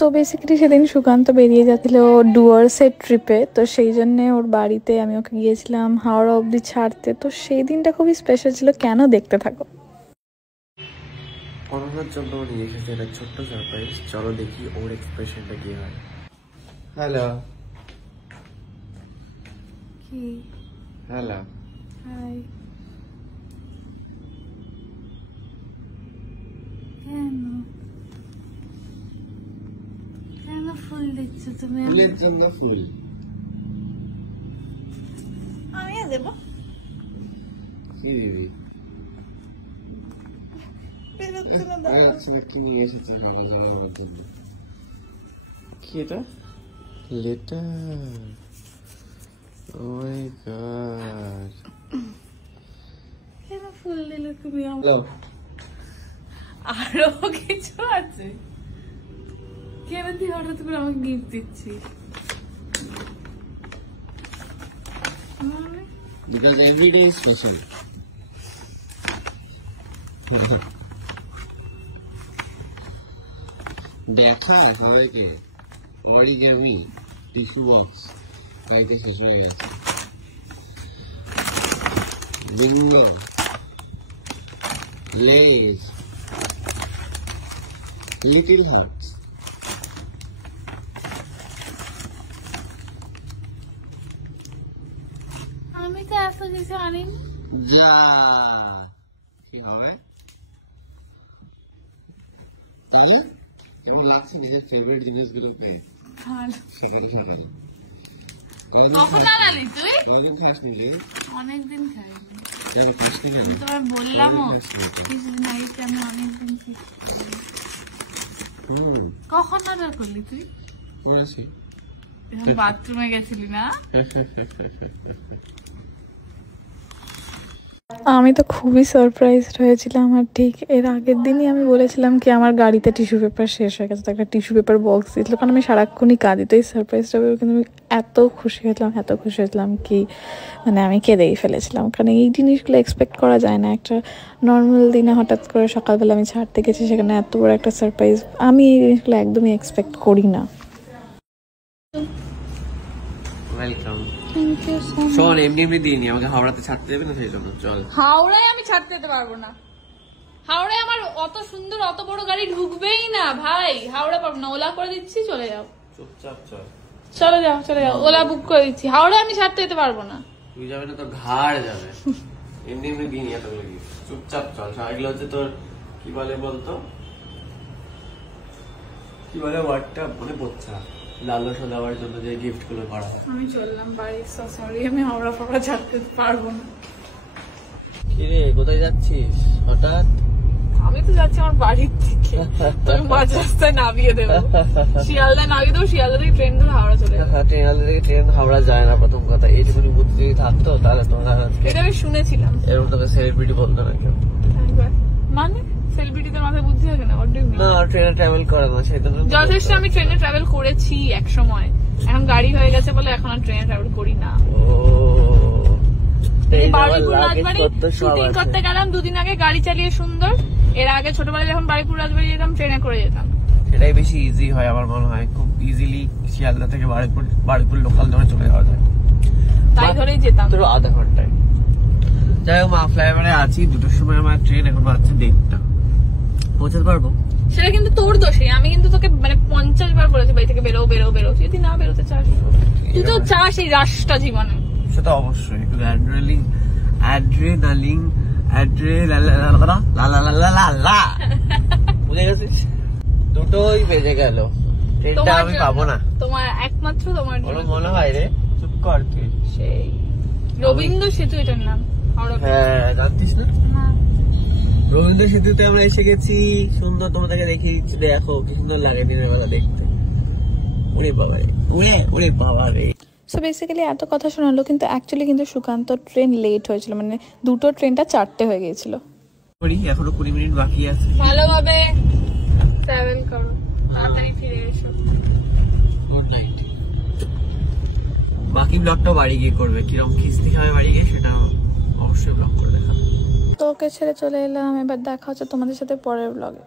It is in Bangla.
সো বেসিক্যালি সেদিন সুকান্ত বেরিয়ে যাচ্ছিল ডুয়ার্সের ট্রিপে, তো সেই জন্যে ওর বাড়িতে আমি ওকে গিয়েছিলাম হাওড়া অবধি ছাড়তে। তো সেই দিনটা খুবই স্পেশাল ছিল, কেন দেখতে থাকো। অনন্যার জন্য নিয়ে এসেছে একটা ছোট্ট সারপ্রাইজ, চলো দেখি ওর এক্সপ্রেশনটা কি হয়। হ্যালো কি? Hello hi. কেন ফুল দিচ্ছ তুমি? ফুলের জন্য ফুল আমিও দেবো। কি দিবি? কি নিয়ে এসেছে আমার জন্য? কি এটা? লেটার। ও মাই গড, কেন ফুল দিলে তুমি? হ্যালো, আরো কিছু আছে? কেন তুই হঠাৎ করে আমাকে গিফট দিচ্ছিস? because every day is special. দেখা সবাইকে অরিগামি টিস্যু বক্স গাইতে শেষ হয়ে গেছে। Bingo, less, little hearts. আমি তো এত কিছু আনিনি। যা কি হবে তাহলে? কেমন লাগছে নিজের ফেভারিট জিনিসগুলো পেয়ে? ভালো। সকালে সকালে কখন আনালি তুই? কয়দিন খাস নিজে? অনেকদিন খাইনি। কেন খাস নি? কেন তোমায় বললামও কিছুদিন আগে কি আমি অনেকদিন কখন অর্ডার করলি তুই? করেছি, বাথরুমে গেছিলি না? আমি তো খুবই সারপ্রাইজড হয়েছিলাম। আর ঠিক এর আগের দিনই আমি বলেছিলাম কি আমার গাড়িতে টিস্যু পেপার শেষ হয়ে গেছে, তো একটা টিস্যু পেপার বক্স দিয়েছিল, কারণ আমি সারাক্ষণই কাঁদি। তো এই সারপ্রাইজটা কিন্তু আমি এত খুশি হয়েছিলাম কি মানে আমি কেঁদেই ফেলেছিলাম, কারণ এই জিনিসগুলো এক্সপেক্ট করা যায় না। একটা নর্মাল দিনে হঠাৎ করে সকালবেলা আমি ছাড়তে গেছি, সেখানে এত বড় একটা সারপ্রাইজ আমি এই জিনিসগুলো একদমই এক্সপেক্ট করি না। Welcome. Thank you so much. শোন, এমনি দিইনি, আমাকে হাওড়াতে ছাড়তে দেবে না, সেই জন্য চল। হাওড়ায় আমি ছাড়তে যেতে পারবো না। হাওড়ায় আমার অত সুন্দর অত বড় গাড়ি ঢুকবেই না ভাই। হাওড়া পারবো না, ওলা করে দিচ্ছি, চলে যাও। চুপচাপ চল। চলে যাও, ওলা বুক করে দিচ্ছি। হাওড়ায় আমি ছাড়তে যেতে পারবো না। তুই যাবে না, তোর ঘাড় যাবে। এমনি দিইনি এতগুলো গিফট, চুপচাপ চল। এগুলো হচ্ছে তোর কি বলে বলতো, কি বলে ওয়ার্ডটা মনে পড়ছে না, লালসা দেওয়ার জন্য যে গিফট গুলো করা হয়। আমি চললাম বাড়ি, সরি, আমি হাওড়া ফাওড়া ছাড়তে পারবো না। কি রে, কোথায় যাচ্ছিস হঠাৎ? আমি তো যাচ্ছি আমার বাড়ির থেকে, তুমি মাঝ রাস্তায় নামিয়ে দেবো। শিয়ালদায় নামিয়ে দেবো, শিয়ালদা থেকে ট্রেন ধরে হাওড়া চলে যাবো। ট্রেন হাওড়া যায় না, প্রথম কথা। এইটুকুনি বুদ্ধি যদি থাকতো তাহলে তোমার, এটা আমি শুনেছিলাম। এরকম তোকে সেলিব্রিটি বলতো না কেউ। মানে সেলিব্রিটিদের মাথায় বুদ্ধি থাকে না? না, ট্রেনে ট্রাভেল করে না, সেই জন্য। যথেষ্ট আমি ট্রেনে ট্রাভেল করেছি এক সময়, এখন গাড়ি হয়ে গেছে বলে এখন আর ট্রেনে ট্রাভেল করি না। শুটিং করতে গেলাম দুদিন আগে, গাড়ি চালিয়ে সুন্দর। এর আগে ছোটবেলায় যখন বাড়িপুর রাজবাড়ি যেতাম ট্রেনে করে যেতাম। সেটাই বেশি ইজি হয় আমার মনে হয়, খুব ইজিলি শিয়ালদা থেকে বাড়িপুর লোকাল ধরে চলে যাওয়া যায়, তাই ধরেই যেতাম তো আধা ঘন্টায়। যাই হোক, মা ফ্লাইওভারে আছি, 2টার সময় আমার ট্রেন, এখন বাজছে 1:30। পৌঁছাতে পারবো? সেটা কিন্তু তোর দোষে। আমি কিন্তু তোকে মানে 50 বার বলেছি বাড়ি থেকে বেরো, যদি না বেরোতে চাস। তুই তো চাস এই রাশটা জীবনে। সেটা অবশ্যই, বুঝে গেছিস? দুটোই বেজে গেল, ট্রেনটা আমি পাবো না। তোমার একমাত্র তোমার মনে হয় রে। চুপ কর তুই। সেই রবীন্দ্র সেতু এটার নাম। হ্যাঁ, জানতিস না? রবীন্দ্র সেতুতে আমরা এসে গেছি। সুন্দর, তোমাদেরকে দেখিয়ে দিচ্ছি, দেখো কি সুন্দর লাগে দিনের বেলা দেখতে। ওরে বাবা রে। সো বেসিক্যালি এত কথা শোনালো, কিন্তু অ্যাকচুয়ালি কিন্তু সুকান্ত ট্রেন লেট হয়েছিল, মানে দুটো ট্রেনটা 4টে হয়ে গিয়েছিল। এখনো 20 মিনিট বাকি আছে। ভালোভাবে ট্রাভেল করো, তাড়াতাড়ি ফিরে এসো। বাকি ব্লগটা বাড়ি গিয়ে করবে, কিরকম খিস্তি খাবে বাড়ি গিয়ে সেটা অবশ্যই ব্লগ করে দেখাবে। তো ওকে ছেড়ে চলে এলাম, এবার দেখা হচ্ছে তোমাদের সাথে পরের ব্লগে।